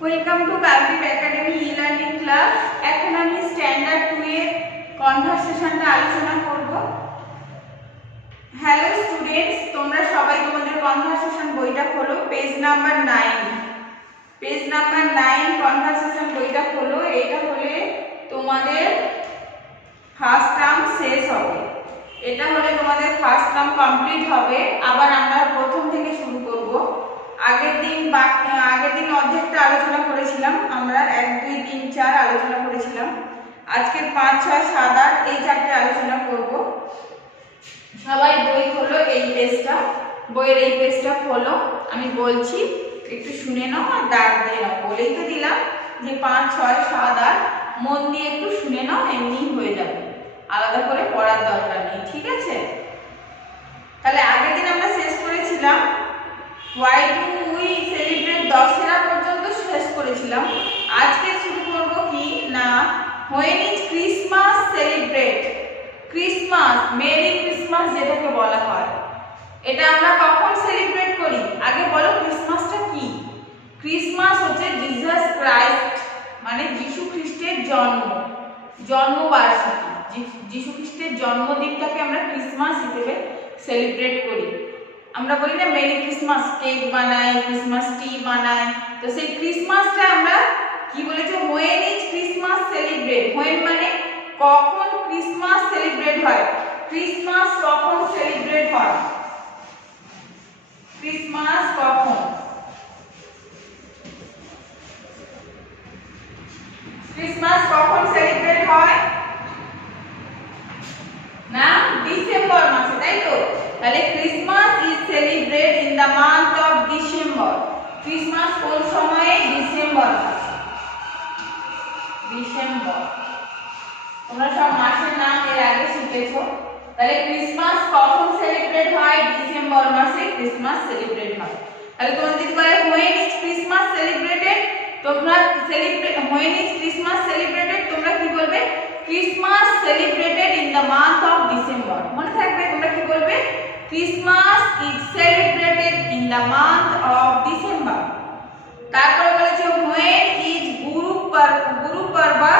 Welcome to Kaldweep academy e-learning class. এখন আমি standard 2 এর কনভারসেশনটা আলোচনা করব। হ্যালো স্টুডেন্টস, তোমরা সবাই তোমাদের কনভারসেশন বইটা খোলো, page number 9। Page number 9 conversation বইটা খোলো। এটা হলে তোমাদের ফার্স্ট টার্ম শেষ হবে। এটা হলে তোমাদের ফার্স্ট টার্ম কমপ্লিট হবে। আবার আমরা প্রথম থেকে শুরু করব। আগের দিন অর্ধেকটা আলোচনা করেছিলাম আমরা, 1 2 3 4 আলোচনা করেছিলাম। আজকে 5 6 7 8 এই চারটে আলোচনা করব। সবাই বই খোলো, এই পেজটা, বইয়ের এই পেজটা খোলো। আমি বলছি একটু শুনে নাও আর দাগ দিয়ে নাও। বলেই তো দিলাম যে 5 6 7 8 মন দিয়ে একটু শুনে নাও, এমনি হয়ে যাবে, আলাদা করে পড়ার দরকার নেই, ঠিক আছে? তাহলে আগের দিন আমরা শেষ করেছিলাম why do we celebrate Dussehra পর্যন্ত শেষ করেছিলাম। আজকে শুরু করব কি না, when is Christmas celebrate। Christmas, merry Christmas যেটাকে বলা হয়, এটা আমরা কখন সেলিব্রেট করি? আগে বলো ক্রিসমাসটা কি? ক্রিসমাস হচ্ছে জিসাস ক্রাইস্ট, মানে যিশু খ্রিস্টের জন্মবার্ষিকী। যিশু খ্রিস্টের জন্মদিনটাকে আমরা ক্রিসমাস হিসেবে সেলিব্রেট করি। আমরা বলি না মেরি ক্রিসমাস, কেক বানাই, ক্রিসমাস ট্রি বানাই। তো সেই ক্রিসমাসটা আমরা কি বলেছি, when is Christmas celebrate. When মানে কখন ক্রিসমাস সেলিব্রেট হয়। ক্রিসমাস কখন সেলিব্রেট হয়? ক্রিসমাস কখন? ক্রিসমাস কখন সেলিব্রেট হয় না? ডিসেম্বর মাসে, তাই তো? তাহলে Christmas is celebrate in the month of December. Christmas কোন সময়ে? ডিসেম্বর মাসে। ডিসেম্বর, তোমরা সব মাসের নাম এর আগে শিখেছো। তাহলে ক্রিসমাস কখন সেলিব্রেট হয়? ডিসেম্বর মাসে ক্রিসমাস সেলিব্রেট হয়। তাহলে তোমাদের যদি বলে হোয়েন ইজ ক্রিসমাস সেলিব্রেটেড, তোমরা হোয়েন ইজ ক্রিসমাস সেলিব্রেটেড তোমরা কি বলবে? Christmas celebrated in the month of December. মনে থাকবে তোমরা কি বলবে? Christmas is celebrated in the month of December. তারপরে বলেছে when is Guru Parva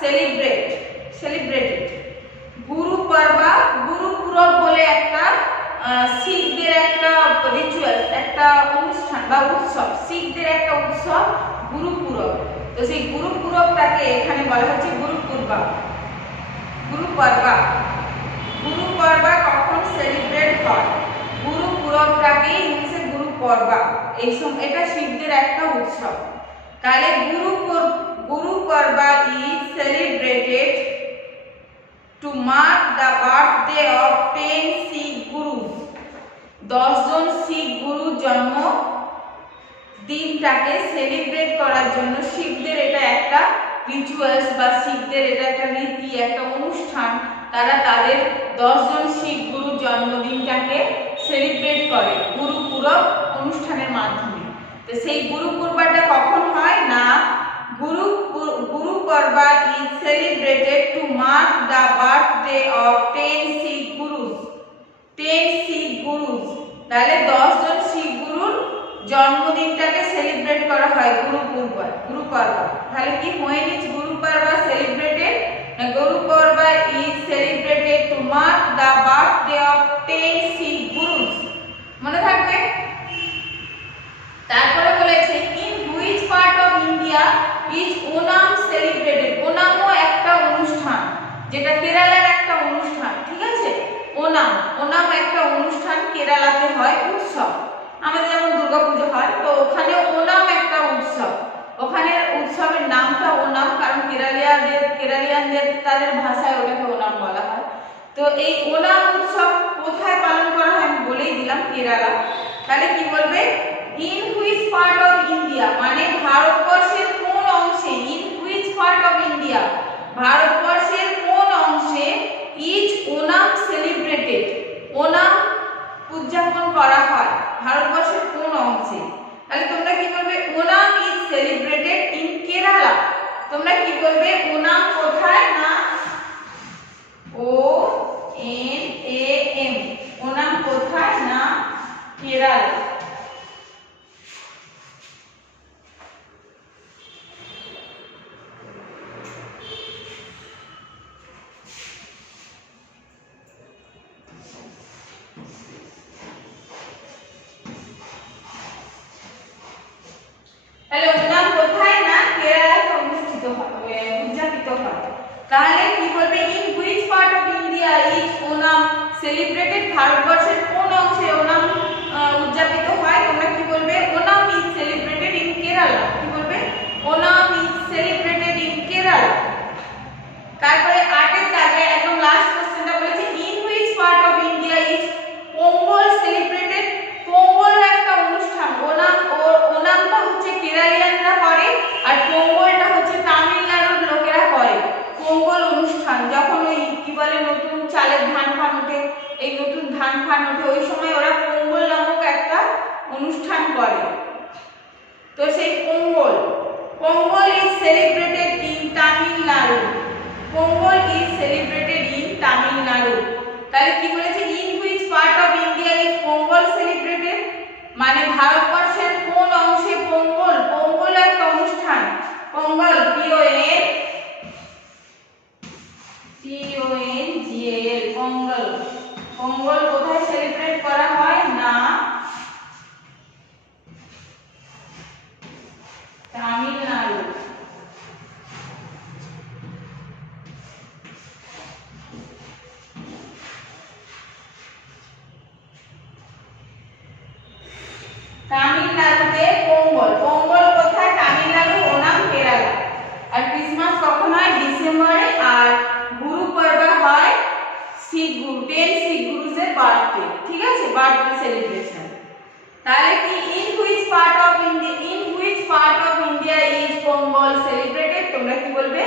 celebrated. গুরু পুরব বলে একটা শিখদের একটা রিচুয়াল, একটা অনুষ্ঠান বা উৎসব, শিখদের একটা উৎসব গুরু পুরব। তো সেই গুরু পুরবটাকে এখানে বলা হচ্ছে গুরু পর্বা কখন সেলিব্রেট হয়? গুরু পুরবটাকে ইংলিশে গুরু পর্বা। এই সময় এটা শিখদের একটা উৎসব। তাহলে Guru Parva is celebrated to mark the birthday of 10 Sikh Gurus. 10 জন শিখ গুরুর জন্ম দিনটাকে সেলিব্রেট করার জন্য শিখদের এটা একটা রিচুয়ালস বা শিখদের এটা একটা রীতি, একটা অনুষ্ঠান। তারা তাদের 10 জন শিখ গুরুর জন্মদিনটাকে সেলিব্রেট করে গুরু পুরব অনুষ্ঠানের মাধ্যমে। তো সেই গুরু পূর্বাটা কখন হয় না, Guru Parva is celebrated to mark the birthday of 10 Sikh Gurus. 10 Sikh Gurus, তাহলে 10 জন শিখ গুরুর জন্মদিনটাকে সেলিব্রেট করা হয় গুরু পর্বা। তাহলে কি when is Guru Parva celebrated? Guru Parva is celebrated to mark the birthday of 10 Sikh Gurus. মনে থাকবে। তারপরে বলেছে in which part of India is Onam celebrated. ওনামও একটা অনুষ্ঠান, যেটা কেরালার একটা অনুষ্ঠান, ঠিক আছে? ওনাম একটা অনুষ্ঠান, কেরালাতে হয় উৎসব। আমাদের যেমন দুর্গাপুজো হয়, তো ওখানে ওনাম একটা উৎসব। ওখানে উৎসবের নামটা ওনাম, কারণ কেরালিয়ানদের তাদের ভাষায় ওটাকে ওনাম বলা হয়। তো এই ওনাম উৎসব কোথায় পালন করা হয় আমি বলেই দিলাম, কেরালা। তাহলে কি বলবে? In which part of India, মানে ভারতবর্ষের কোন অংশে। In which part of India, ভারতবর্ষের কোন অংশে ইজ ওনাম সেলিব্রেটেড। ওনাম উদযাপন করা হয় ভারতবর্ষের কোন অংশে? তাহলে তোমরা কি বলবে? Onam is celebrated in Kerala. তোমরা কি বলবে? ওনাম কোথায় না, ONAM, ওনাম কোথায় না, কেরালা। তাহলে কি বলবে in which part of India is Onam celebrated, ভারতবর্ষের কোন অংশে ওনাম উদযাপিত হয়? তোমরা কি বলবে Onam is celebrated in Kerala, কি বলবে Onam is celebrated in Kerala. তারপরে 8 এর দাগে একদম লাস্ট কোশ্চেনটা বলেছে in which part of India is Pongal celebrated. Pongal একটা অনুষ্ঠান, ওনামটা হচ্ছে কেরালিয়ানরা করে আর পোঙ্গলটা হচ্ছে তামিলনাড়ুর লোকেরা করে। পোঙ্গল অনুষ্ঠান যখন ওই কি বলে নতুন চালের ধান ফান ওঠে, এই নতুন ধান ফান ওঠে ওই সময় ওরা পোঙ্গল নামক একটা অনুষ্ঠান করে। তো সেই Pongal is celebrated in Tamil Nadu, Pongal is celebrated in Tamil Nadu. তাহলে কি বলেছে in which part of India is Pongal celebrated, মানে ভারতবর্ষের কোন অংশে পোঙ্গল, পোঙ্গল একটা অনুষ্ঠান, পোঙ্গল PONGAL পোঙ্গল, পোঙ্গল কোথায় সেলিব্রেট করা হয় না তামিলনাড়ু। তামিলনাড়ুতে পোঙ্গল, পোঙ্গল কোথায় তামিলনাড়ু, ওনাম কেরালা। আর ক্রিসমাস কখন হয় ডিসেম্বরে, আর গুরু পর্ব হয় শিখ গুরু 10 শিখ গুরুজের বার্থডে, ঠিক আছে, বার্থডে সেলিব্রেশন। তাহলে কি in which part of India is Pongal celebrated, তোমরা কি বলবে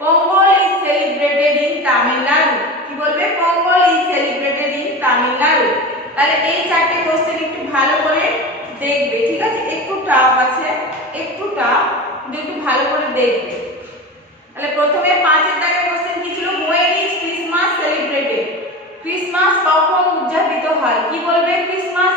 Pongal is celebrated in Tamil Nadu, কি বলবে Pongal is celebrated in Tamil Nadu. তাহলে এই চারটি কোশ্চেন একটু ভালো করে দেখবে, ঠিক আছে, একটু টাফ আছে, একটু টাফ, কিন্তু একটু ভালো করে দেখবে। তাহলে প্রথমে 5 এর দাগের কোশ্চেন কি ছিল, when is Christmas celebrated, Christmas কখন উদযাপিত হয়? কি বলবে Christmas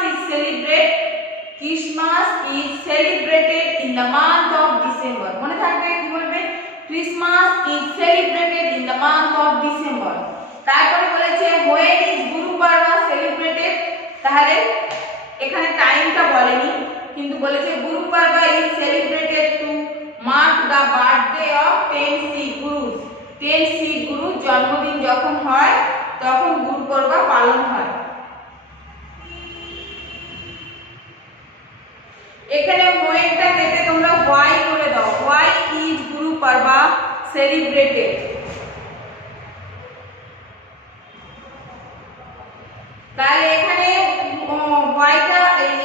is celebrated in the month of December, মনে থাকবে কি বলবে Christmas is celebrated in the month of December. তারপরে বলেছে when is গুরু পর্ব সেলিব্রেটেড, তাহলে এখানে টাইমটা বলেনি কিন্তু বলেছে Guru Parv is celebrated to mark the birthday of 10 Sikh gurus, 10 Sikh গুরু জন্মদিন যখন হয় তখন গুরু পর্ব পালন হয়। এখানে হোয়েনটা কেটে তোমরা why করে দাও, why is গুরু পর্ব সেলিব্রেটেড। তাহলে এখানে whyটা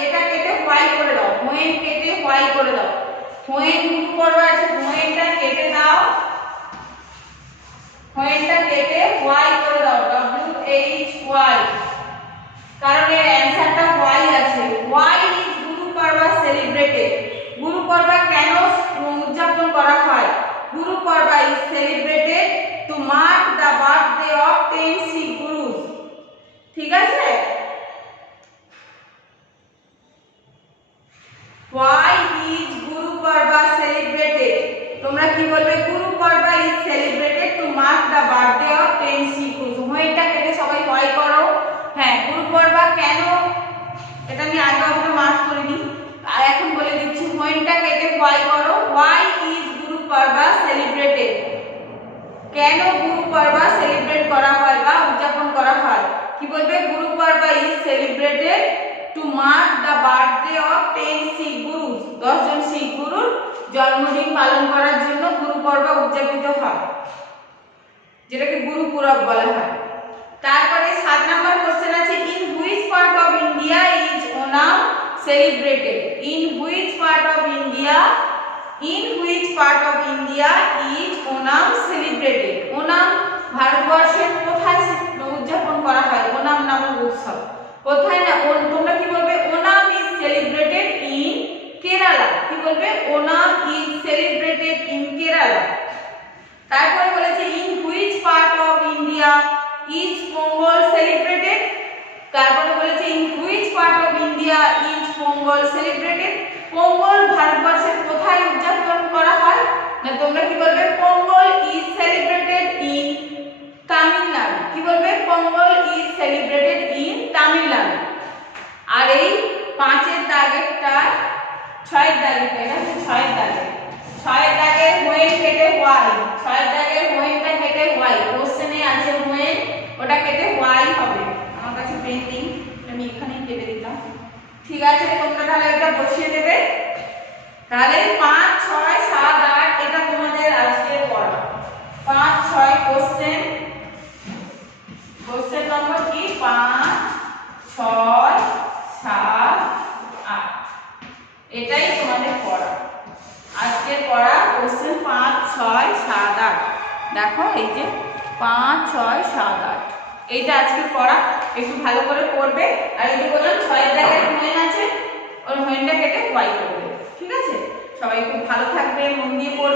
এটা কেটে why করে দাও, হোয়েন কেটে why করে দাও। হোয়েন গুরু পর্ব আছে, হোয়েনটা কেটে দাও, হোয়েনটা কেটে why করে দাও, WHY, কারণ এর অ্যানসারটা why আছে। why is গুরু পর্ব সেলিব্রেটেড, গুরু পর্ব কেন উদযাপন করা হয়? Guru Parv is celebrated to mark the birthday of 10 Sikh gurus, ঠিক আছে। why is গুরু পর্ব সেলিব্রেটেড, তোমরা কি বলবে Guru Parv is celebrated to mark the birthday of 10 Sikh gurus. হোয়েনটা কেটে সবাই why করো। হ্যাঁ, গুরু পর্ব কেন, এটা আমি আগে আপনারা মার্ক করিনি, আর এখন বলে দিচ্ছি হোয়েনটা কেটে why করো। why is গুরু পর্ব সেলিব্রেটেড, কেন গুরু পর্ব সেলিব্রেট করা হয় বা উদযাপন করা হয়? কি বলবে Guru Parv is celebrated to mark the birthday of 10 Sikh gurus, 10 জন শিখ গুরুর জন্মদিন পালন করার জন্য গুরু পর্ব উদযাপিত হয়, যেটাকে গুরু পুরব বলা হয়। তারপরে 7 নম্বর কোশ্চেন আছে in which part of India is Onam celebrated, in which part of India is Onam celebrated, Onam ভারতবর্ষের কোথায় উদযাপন করা হয় ওনাম নামক উৎসব, কোথায় না, তোমরা কি বলবে Onam is celebrated in Kerala, কি বলবে Onam is celebrated in Kerala. তারপরে বলেছে in which part of India is Pongal celebrated, তারপরে বলেছে in which part of India is Pongal celebrated, Pongal ভারতবর্ষের কোথায় উদযাপন করা হয় না, তোমরা কি বলবে Pongal is celebrated in Tamil Nadu, কি বলবে Pongal is celebrated in Tamil Nadu. আর এই 5 এর দাগেরটা 6 এর দাগেরটা, এটা হচ্ছে 6 এর দাগে, 6 এর দাগে হোয়েন কেটে why, 6 এর দাগে হোয়েনটা কেটে ওয়াই, কোশ্চেনে আছে হোয়েন, ওটা কেটে ওয়াই হবে। আমার কাছে পেন্টিং, আমি এখানেই কেটে দিলাম। ঠিক আছে, তোমরা তাহলে এটা বসিয়ে দেবে। তাহলে 5 6 7 8 এটা তোমাদের আজকে পড়া। 5 6 কোশ্চেন, কোশ্চেন নম্বর কি 5 6 7 8, এটাই তোমাদের পড়া। আজকের পড়া কোশ্চেন 5 6 7 8। দেখো এই যে 5 6 7 8, এইটা আজকে পড়া। একটু ভালো করে পড়বে। আর এই যে বললাম 6 এর জায়গায় হোয়েন আছে, ওই হোয়েনটা কেটে ওয়াই করবে। ঠিক আছে, সবাই খুব ভালো থাকবে, মন দিয়ে পড়বে।